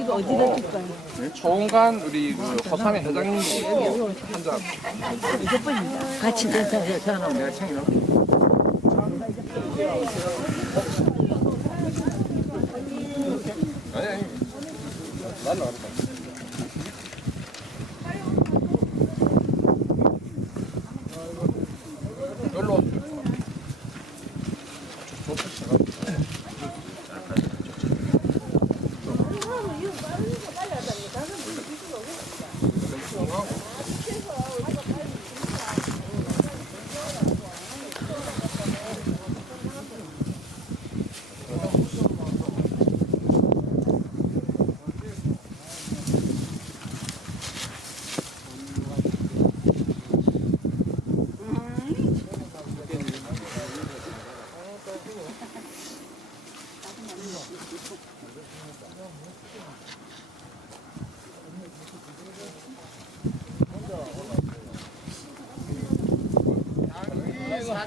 이거 어디다 줄까요? 조은간 우리 그 호산의 회장님도 한잔 같이 내서 내가 챙겨놓을게. 아니 아니 나는 안 돼.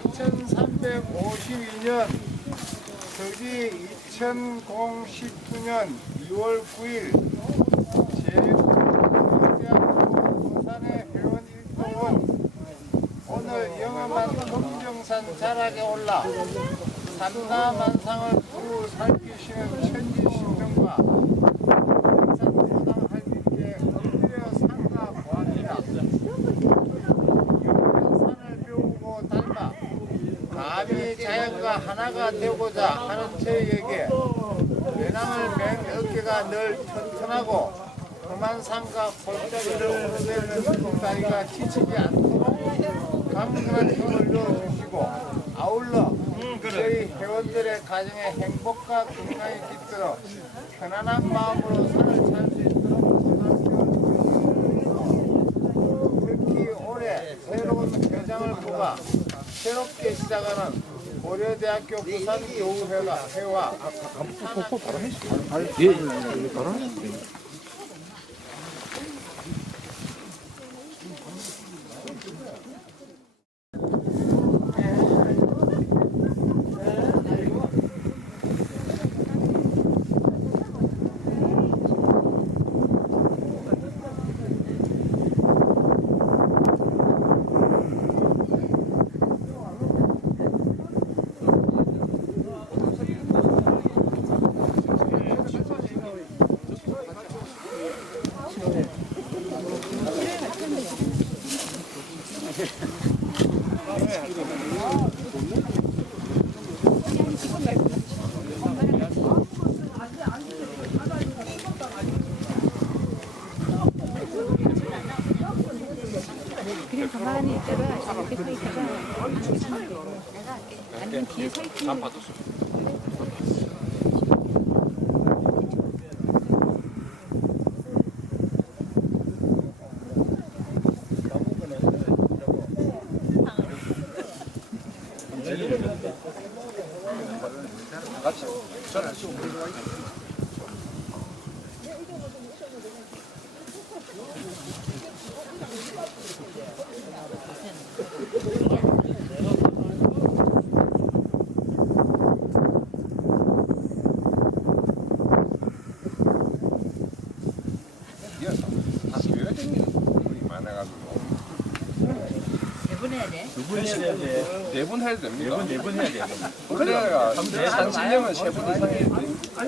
4352년 저기 2019년 2월 9일 제국대학교 부산의 회원 일동은 오늘 영험한 금정산 자락에 올라 삼가만상을 두루 살피시는 천지신명과 부산 고당 할미께 엎드려 상가 보합니다. 산을 배우고 닮아 감히 자연과 하나가 되고자 하는 저에게 외남을 맨 어깨가 늘 튼튼하고 산과 골짜기를 오르내는 꼭다리가 지치지 않도록 강건한 힘을 넣어주시고 아울러 저희 회원들의 가정에 행복과 건강이 깃들어 편안한 마음으로 산을 살수 있도록 제가 특히 올해 새로운 회장을 뽑아 새롭게 시작하는 고려대학교 부산교우회가 회와 그냥 가 만히 있다가 이렇게 서 있다가 내가. 아니면 뒤에 서 있으면 같이 전화 이어서 다시 왜 댕기는 분이 많아가지고 내보내야 돼. 네 분 해야 됩니다. 네 분 해야 돼요. 그래야 산신령은 세분 이상 해야 돼. 아,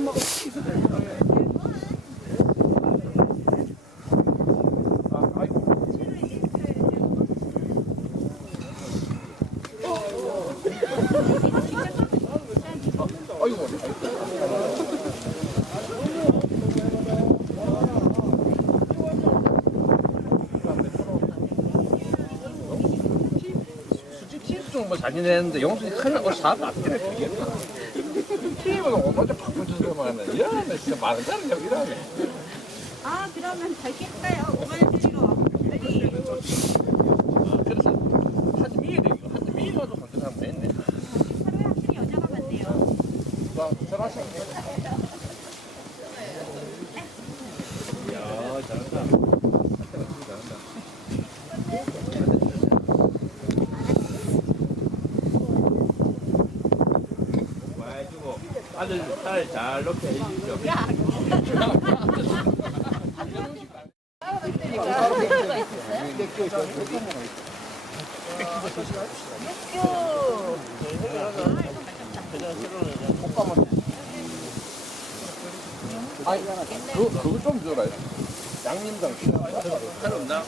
솔직히 좀뭐 잔인했는데 영순이 큰일 나고 사람 안 되네 되겠다. 팀은 바쁜 짓만 이러면 진짜 많은 사람이 여기 이러네. 아 그러면 밝힐까요? 5만 원 드리고 빨리. 그래서 한지 미에 되고 한지 미에 가도 건전하면 됐네. 하루에 한 분이 여자가 많네요. 자, 전화하세요. 또 아들 딸잘 놓게 해주십시오. 아니, 그, 그거 좀 줘라. 양념장. 칼 없나?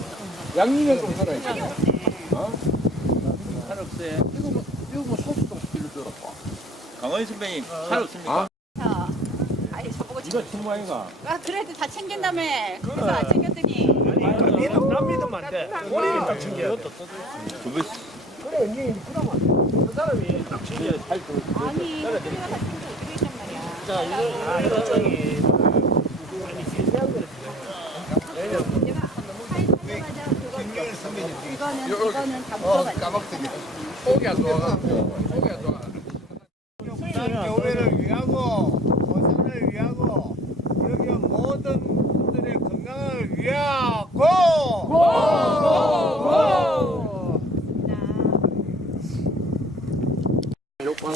양념장 좀 줘라. 이거. 어? 칼 없어요. 이거 뭐, 이거 뭐 소스 좀 빌려줘라. 강원희 선배님 칼 없습니까? 아? 아니 저보고 이거 친구 아이가? 아 그래도 다 챙긴다며 그래서 안 챙겼더니 믿음 남 믿으면 안 돼. 본인이 딱 챙겨. 두 분. 그래 언니 그러면 그 사람이 딱 챙겨. 아니 우리가 다 챙겨 어떻게 했단 말이야 자 이거 이거 저기 아니 세양대로 이거는 요- 이거는 다 묻어가지고 속이 안 좋아가지고. 속이 안 좋아. 교회를 위하고 고산을 위하고 여기 모든 분들의 건강을 위하고 요거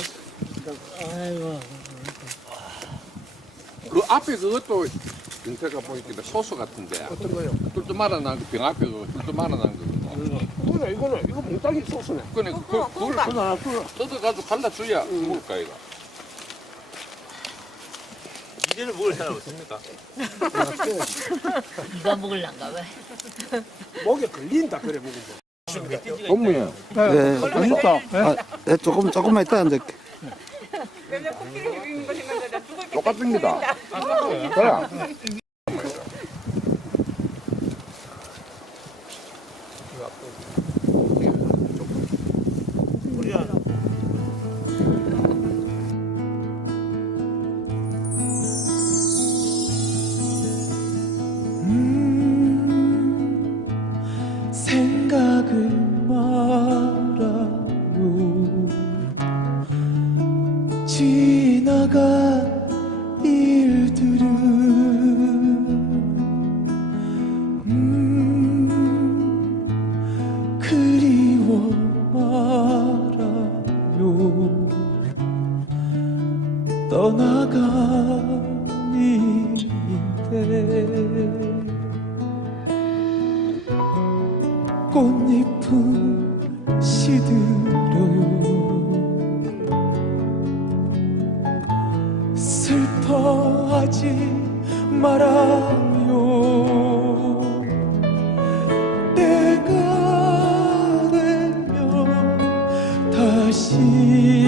그 앞에 그것도 윤태가 보니까 소스 같은데. 어떤 거요? 뚫뚫 말아난 거, 병 앞에 그 뚫뚫 말아난 거. 그래 이거는 이거 몽땅이 소스네. 그네, 그, 그, 그걸. 뜯어가지고 갈라줘야 먹을까, 이거. 이제는 먹을 사람 없습니까? 목에 걸린다 그래 먹으면. 업무야. 네, 맛있다. 아, 네, 조금 조금만 있다 이제 똑같습니다. 그래. 꽃잎은 시들어요. 슬퍼하지 말아요. 때가 되면 다시